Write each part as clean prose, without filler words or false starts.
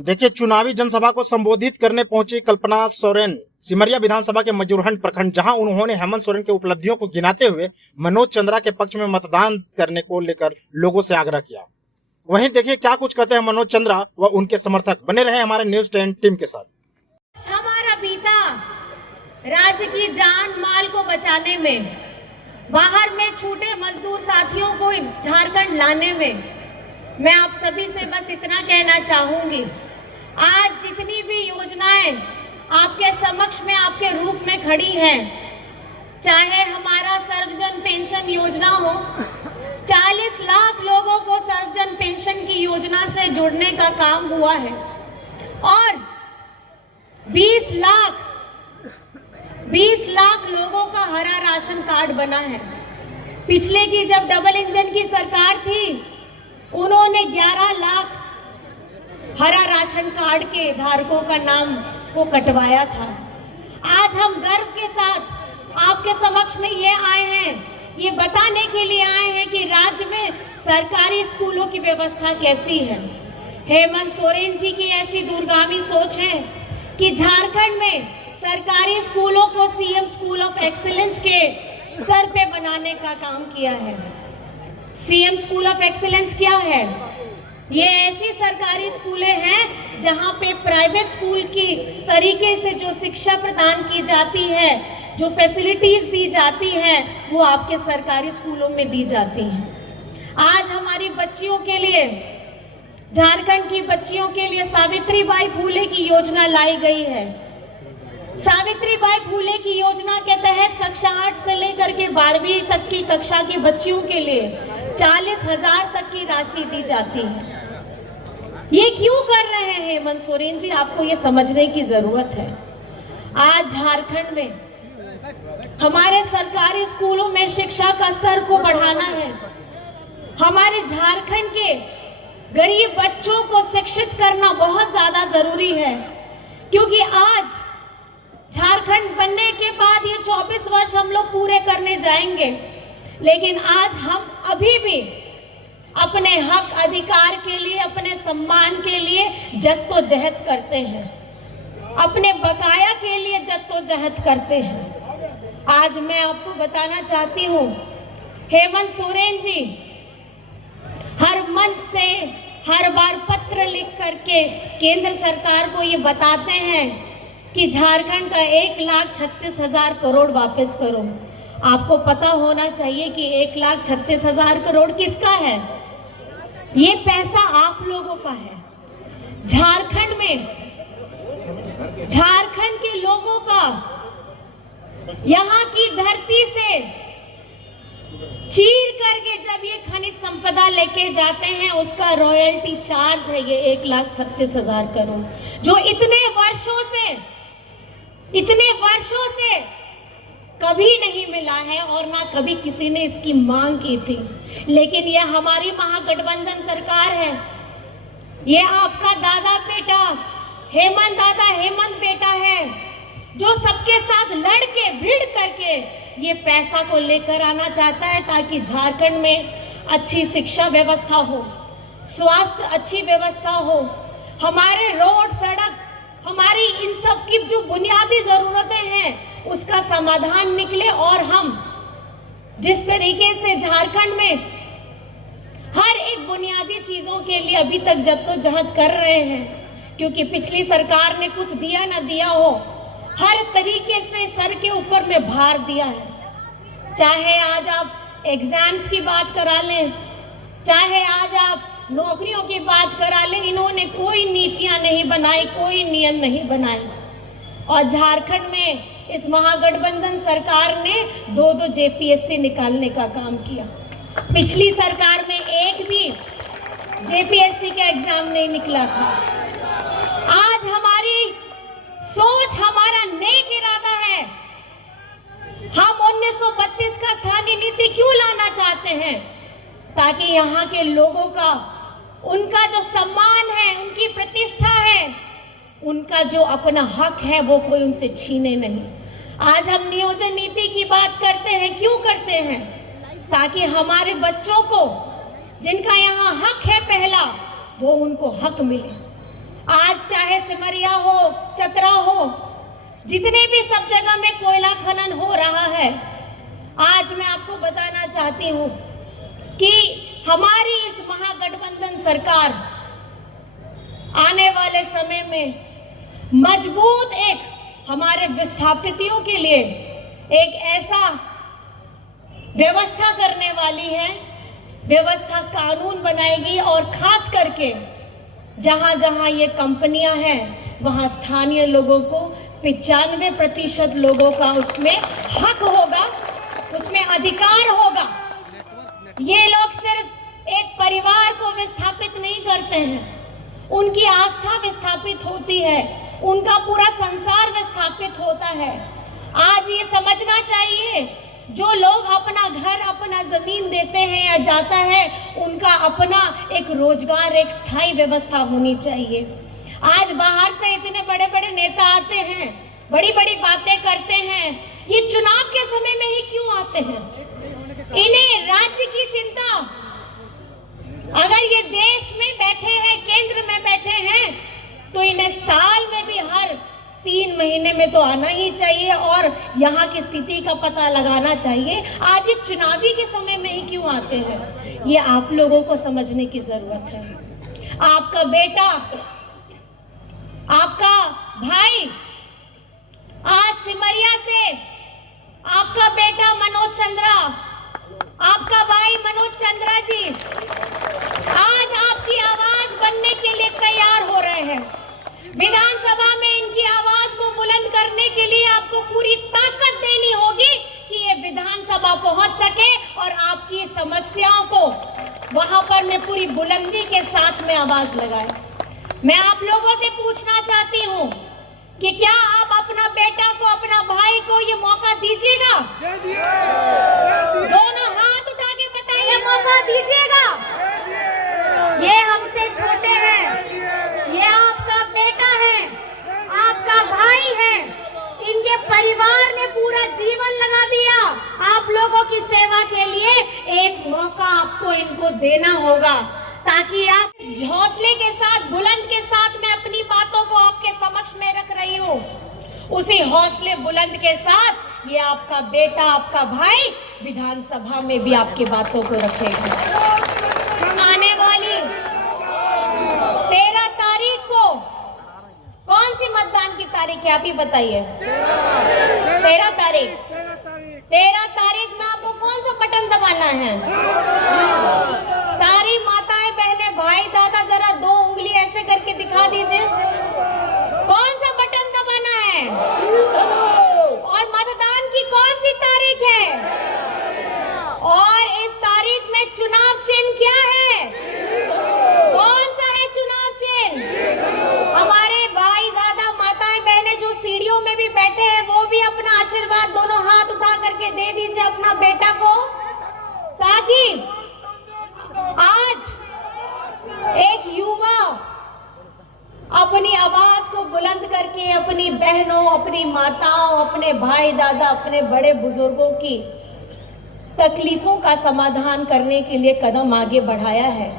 देखिए, चुनावी जनसभा को संबोधित करने पहुंची कल्पना सोरेन सिमरिया विधानसभा के मजूरहंड प्रखंड, जहां उन्होंने हेमंत सोरेन के उपलब्धियों को गिनाते हुए मनोज चंद्रा के पक्ष में मतदान करने को लेकर लोगों से आग्रह किया। वहीं देखिए क्या कुछ कहते हैं मनोज चंद्रा व उनके समर्थक। बने रहे हमारे न्यूज 10 टीम के साथ। हमारा बीता राज्य की जान माल को बचाने में, बाहर में छूटे मजदूर साथियों को झारखंड लाने में, मैं आप सभी से बस इतना कहना चाहूंगी, आज जितनी भी योजनाएं आपके समक्ष में आपके रूप में खड़ी हैं, चाहे हमारा सर्वजन पेंशन योजना हो, 40 लाख लोगों को सर्वजन पेंशन की योजना से जुड़ने का काम हुआ है और 20 लाख लोगों का हरा राशन कार्ड बना है। पिछले की जब डबल इंजन की सरकार थी, उन्होंने 11 लाख हरा राशन कार्ड के धारकों का नाम को कटवाया था। आज हम गर्व के साथ आपके समक्ष में ये आए हैं, ये बताने के लिए आए हैं कि राज्य में सरकारी स्कूलों की व्यवस्था कैसी है। हेमंत सोरेन जी की ऐसी दूरगामी सोच है कि झारखंड में सरकारी स्कूलों को सीएम स्कूल ऑफ एक्सीलेंस के स्तर पे बनाने का काम किया है। सीएम स्कूल ऑफ एक्सीलेंस क्या है? ये ऐसी सरकारी स्कूलें हैं जहां पे प्राइवेट स्कूल की तरीके से जो शिक्षा प्रदान की जाती है, जो फैसिलिटीज दी जाती हैं, वो आपके सरकारी स्कूलों में दी जाती हैं। आज हमारी बच्चियों के लिए, झारखंड की बच्चियों के लिए सावित्रीबाई फुले की योजना लाई गई है। सावित्रीबाई फुले की योजना के तहत कक्षा 8 से लेकर के 12वीं तक की कक्षा की बच्चियों के लिए 40,000 तक की राशि दी जाती है। ये क्यों कर रहे हैं हेमंत सोरेन जी? आपको ये समझने की जरूरत है। आज झारखंड में हमारे सरकारी स्कूलों में शिक्षा का स्तर को बढ़ाना है। हमारे झारखंड के गरीब बच्चों को शिक्षित करना बहुत ज्यादा जरूरी है, क्योंकि आज झारखंड बनने के बाद ये 24 वर्ष हम लोग पूरे करने जाएंगे, लेकिन आज हम अभी भी अपने हक अधिकार के लिए, अपने सम्मान के लिए जद्दोजहद करते हैं, अपने बकाया के लिए जद्दोजहद करते हैं। आज मैं आपको बताना चाहती हूँ, हेमंत सोरेन जी हर मंच से हर बार पत्र लिख करके केंद्र सरकार को ये बताते हैं कि झारखंड का 1,36,000 करोड़ वापस करो। आपको पता होना चाहिए कि 1,36,000 करोड़ किसका है? ये पैसा आप लोगों का है। झारखंड में झारखंड के लोगों का, यहाँ की धरती से चीर करके जब ये खनिज संपदा लेके जाते हैं, उसका रॉयल्टी चार्ज है ये 1,36,000 करोड़, जो इतने वर्षों से कभी नहीं मिला है और ना कभी किसी ने इसकी मांग की थी। लेकिन ये हमारी महागठबंधन सरकार है, ये आपका दादा बेटा हेमंत बेटा है, जो सबके साथ लड़ के भिड़ करके ये पैसा को लेकर आना चाहता है, ताकि झारखंड में अच्छी शिक्षा व्यवस्था हो, स्वास्थ्य अच्छी व्यवस्था हो, हमारे रोड सड़क, हमारी इन सब की जो बुनियादी जरूरतें हैं उसका समाधान निकले। और हम जिस तरीके से झारखंड में हर एक बुनियादी चीजों के लिए अभी तक जद्दोजहद कर रहे हैं, क्योंकि पिछली सरकार ने कुछ दिया ना दिया हो, हर तरीके से सर के ऊपर में भार दिया है। चाहे आज आप एग्जाम्स की बात करा लें, चाहे आज आप नौकरियों की बात करा ले, इन्होंने कोई नीतियां नहीं बनाई, कोई नियम नहीं बनाए। और झारखंड में इस महागठबंधन सरकार ने 2-2 जेपीएससी निकालने का काम किया। पिछली सरकार में एक भी जेपीएससी का एग्जाम नहीं निकला था। आज हमारी सोच, हमारा नेक इरादा है, हम 1932 का स्थानीय नीति क्यों लाना चाहते हैं? ताकि यहाँ के लोगों का, उनका जो सम्मान है, उनकी प्रतिष्ठा है, उनका जो अपना हक है, वो कोई उनसे छीने नहीं। आज हम नियोजन नीति की बात करते हैं, क्यों करते हैं? ताकि हमारे बच्चों को, जिनका यहाँ हक है पहला, वो उनको हक मिले। आज चाहे सिमरिया हो, चतरा हो, जितने भी सब जगह में कोयला खनन हो रहा है, आज मैं आपको बताना चाहती हूँ कि हमारी इस महागठबंधन सरकार आने वाले समय में मजबूत एक हमारे विस्थापितों के लिए एक ऐसा व्यवस्था करने वाली है, व्यवस्था कानून बनाएगी और खास करके जहां जहां ये कंपनियां हैं वहां स्थानीय लोगों को 95% लोगों का उसमें हक होगा, उसमें अधिकार होगा। ये लोग सिर्फ एक परिवार को विस्थापित नहीं करते हैं, उनकी आस्था विस्थापित होती है, उनका पूरा संसार विस्थापित होता है। आज ये समझना चाहिए, जो लोग अपना घर, अपना जमीन देते हैं या जाता है, उनका अपना एक रोजगार, एक स्थायी व्यवस्था होनी चाहिए। आज बाहर से इतने बड़े बड़े नेता आते हैं, बड़ी बड़ी बातें करते हैं, ये चुनाव के समय में ही क्यों आते हैं? इन्हें राज्य की चिंता, अगर ये देश में बैठे हैं, केंद्र में बैठे हैं, तो इन्हें साल में भी हर 3 महीने में तो आना ही चाहिए और यहाँ की स्थिति का पता लगाना चाहिए। आज ये चुनावी के समय में ही क्यों आते हैं, ये आप लोगों को समझने की जरूरत है। आपका बेटा, आपका भाई आज सिमरिया से, आपका बेटा मनोज चंद्रा, आपका भाई मनोज चंद्रा जी आज आपकी आवाज बनने के लिए तैयार हो रहे हैं। विधानसभा में इनकी आवाज को बुलंद करने के लिए आपको पूरी ताकत देनी होगी कि ये विधानसभा पहुंच सके और आपकी समस्याओं को वहां पर में पूरी बुलंदी के साथ में आवाज लगाए। मैं आप लोगों से पूछना चाहती हूं कि क्या आप अपना बेटा को, अपना भाई को ये मौका दीजिएगा? दोनों हाथ उठा के बताइए, मौका दीजिएगा? ये हमसे छोटे हैं, ये आपका बेटा है, आपका भाई है, इनके परिवार ने पूरा जीवन लगा दिया आप लोगों की सेवा के लिए। एक मौका आपको इनको देना होगा ताकि आप हौसले के साथ, बुलंद के साथ मैं अपनी बातों को आपके समक्ष में रख रही हूँ, उसी हौसले बुलंद के साथ ये आपका बेटा, आपका भाई विधानसभा में भी आपकी बातों को रखेगा। आने वाली 13 तारीख को कौन सी मतदान की तारीख है, आप ही बताइए। 13 तारीख, 13 तारीख में आपको कौन सा बटन दबाना है? सारी माताएं, बहनें, भाई, दादा जरा 2 उंगली ऐसे करके दिखा दीजिए, कौन सा बटन दबाना है? और मतदान की कौन सी तारीख है? और इस तारीख में चुनाव चिन्ह क्या है? कौन सा है चुनाव चिन्ह? हमारे भाई, दादा, माताएं, बहनें जो सीढ़ियों में भी बैठे हैं, वो भी अपना आशीर्वाद दोनों हाथ उठा करके दे दीजिए अपना बेटा को, ताकि आज एक युवा अपनी आवाज को बुलंद करके अपनी बहनों, अपनी माताओं, अपने भाई, दादा, अपने बड़े बुजुर्गों की तकलीफों का समाधान करने के लिए कदम आगे बढ़ाया है।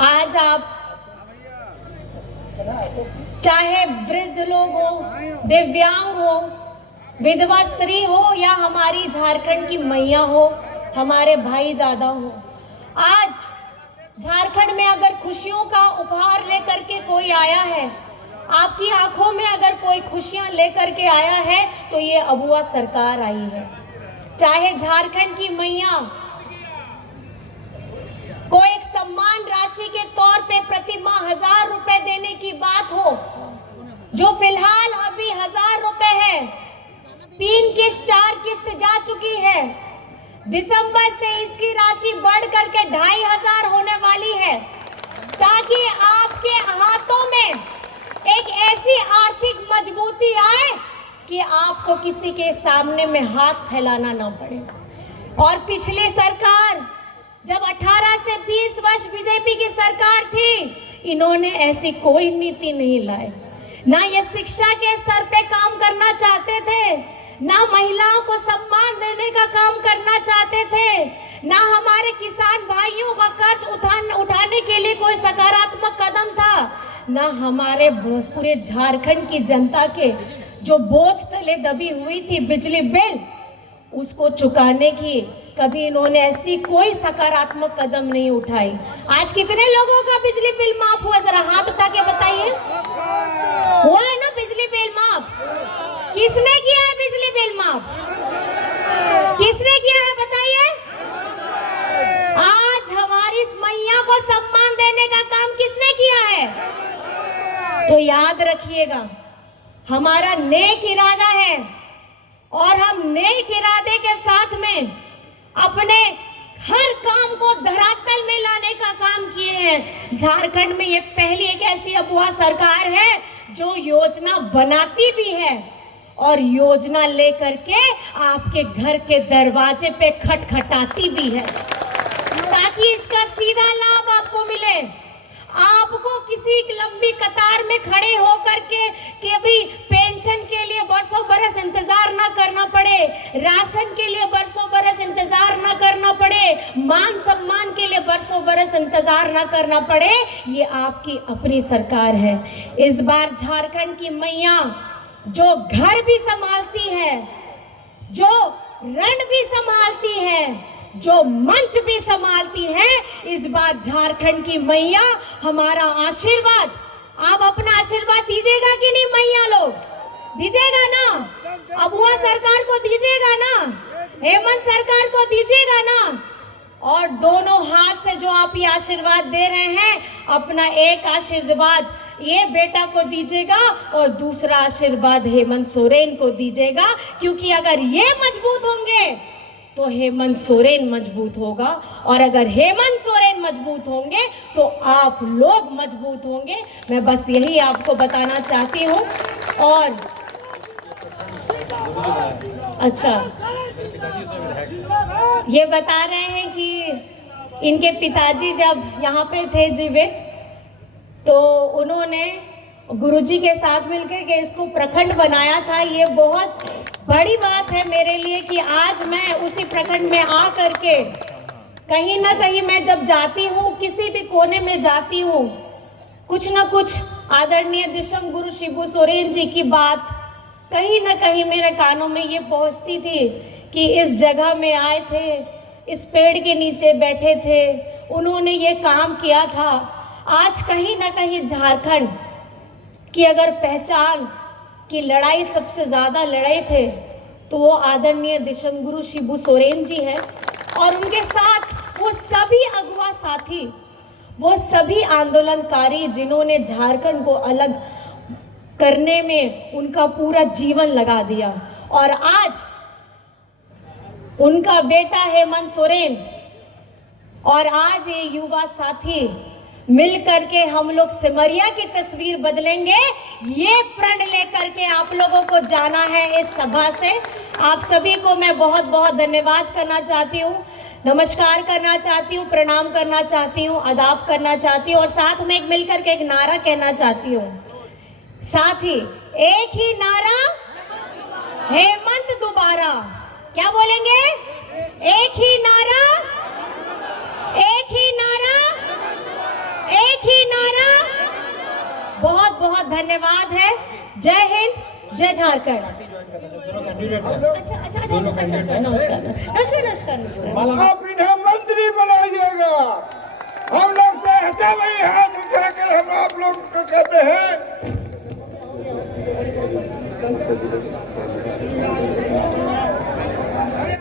आज आप चाहे वृद्ध लोग हो, दिव्यांग हो, विधवा स्त्री हो या हमारी झारखंड की मैया हो, हमारे भाई दादा हो, आज झारखंड में अगर खुशियों का उपहार लेकर के कोई आया है, आपकी आंखों में अगर कोई खुशियां लेकर के आया है, तो ये अबुआ सरकार आई है। चाहे झारखंड की मैया को एक सम्मान राशि के तौर पे प्रति माह 1000 रुपए देने की बात हो, जो फिलहाल अभी 1000 रुपए है, 3 किस्त 4 किस्त जा चुकी है, दिसंबर से इसकी राशि बढ़ करके 2500 होने वाली है, ताकि आपके हाथों में एक ऐसी आर्थिक मजबूती आए कि आपको किसी के सामने में हाथ फैलाना ना पड़े। और पिछली सरकार जब 18 से 20 वर्ष बीजेपी की सरकार थी, इन्होंने ऐसी कोई नीति नहीं लाई, ना ये शिक्षा के स्तर पे काम करना चाहते थे, ना महिलाओं को सम्मान देने का काम करना चाहते थे, ना हमारे किसान भाइयों का कर्ज उठाने के लिए कोई सकारात्मक कदम था, ना हमारे पूरे झारखंड की जनता के जो बोझ तले दबी हुई थी बिजली बिल, उसको चुकाने की कभी इन्होंने ऐसी कोई सकारात्मक कदम नहीं उठाई। आज कितने लोगों का बिजली बिल माफ हुआ, जरा हाथ उठा के बताइए। हुआ है ना बिजली बिल माफ? किसने किया है बिजली बिल माफ? किसने किया है बताइए? आज हमारी इस मैया को सम्मान देने का काम किसने किया है? तो याद रखिएगा, हमारा नेक इरादा है और हम नेक इरादे के साथ में अपने हर काम को धरातल में लाने का काम किए हैं। झारखंड में ये पहली एक ऐसी अफवाह सरकार है जो योजना बनाती भी है और योजना लेकर के आपके घर के दरवाजे पे खटखटाती भी है, ताकि इसका सीधा लाभ आपको मिले। आपको किसी लंबी कतार में खड़े होकर के कभी पेंशन के लिए बरसों बरस इंतजार ना करना पड़े, राशन के लिए बरसों बरस इंतजार ना करना पड़े, मान सम्मान के लिए बरसों बरस इंतजार ना करना पड़े। ये आपकी अपनी सरकार है। इस बार झारखंड की मैया जो घर भी संभालती है, जो रण भी संभालती है, जो मंच भी संभालती है, इस बार झारखंड की मैया हमारा आशीर्वाद, आप अपना आशीर्वाद दीजिएगा कि नहीं मैया लोग? दीजिएगा ना? अबुआ सरकार को दीजिएगा ना? हेमंत सरकार को दीजिएगा ना? और दोनों हाथ से जो आप ये आशीर्वाद दे रहे हैं, अपना एक आशीर्वाद ये बेटा को दीजिएगा और दूसरा आशीर्वाद हेमंत सोरेन को दीजिएगा, क्योंकि अगर ये मजबूत होंगे तो हेमंत सोरेन मजबूत होगा, और अगर हेमंत सोरेन मजबूत होंगे तो आप लोग मजबूत होंगे। मैं बस यही आपको बताना चाहती हूँ। और अच्छा, ये बता रहे हैं कि इनके पिताजी जब यहाँ पे थे जीवित, तो उन्होंने गुरुजी के साथ मिलकर के इसको प्रखंड बनाया था। ये बहुत बड़ी बात है मेरे लिए कि आज मैं उसी प्रखंड में आ करके कहीं ना कहीं मैं जब जाती हूँ, किसी भी कोने में जाती हूँ, कुछ ना कुछ आदरणीय दिशम गुरु शिबू सोरेन जी की बात कहीं ना कहीं मेरे कानों में ये पहुँचती थी कि इस जगह में आए थे, इस पेड़ के नीचे बैठे थे, उन्होंने ये काम किया था। आज कहीं ना कहीं झारखंड की अगर पहचान की लड़ाई सबसे ज़्यादा लड़े थे तो वो आदरणीय दिशम गुरु शिबू सोरेन जी हैं, और उनके साथ वो सभी अगुवा साथी, वो सभी आंदोलनकारी जिन्होंने झारखंड को अलग करने में उनका पूरा जीवन लगा दिया। और आज उनका बेटा हेमंत सोरेन और आज ये युवा साथी मिल करके हम लोग सिमरिया की तस्वीर बदलेंगे, ये प्रण लेकर के आप लोगों को जाना है इस सभा से। आप सभी को मैं बहुत बहुत धन्यवाद करना चाहती हूँ, नमस्कार करना चाहती हूँ, प्रणाम करना चाहती हूँ, आदाब करना चाहती हूँ, और साथ में एक मिलकर के एक नारा कहना चाहती हूँ। साथ ही एक ही नारा, हेमंत दोबारा। क्या बोलेंगे? एक ही नारा, एक ही नारा, एक ही नारा। बहुत बहुत धन्यवाद है। जय हिंद, जय झारखंड। अच्छा, नमस्कार नमस्कार। आप इन्हें मंत्री बनाइएगा। हम लोग तो ऐसा वही हाथ उठाकर हम आप लोग को कहते हैं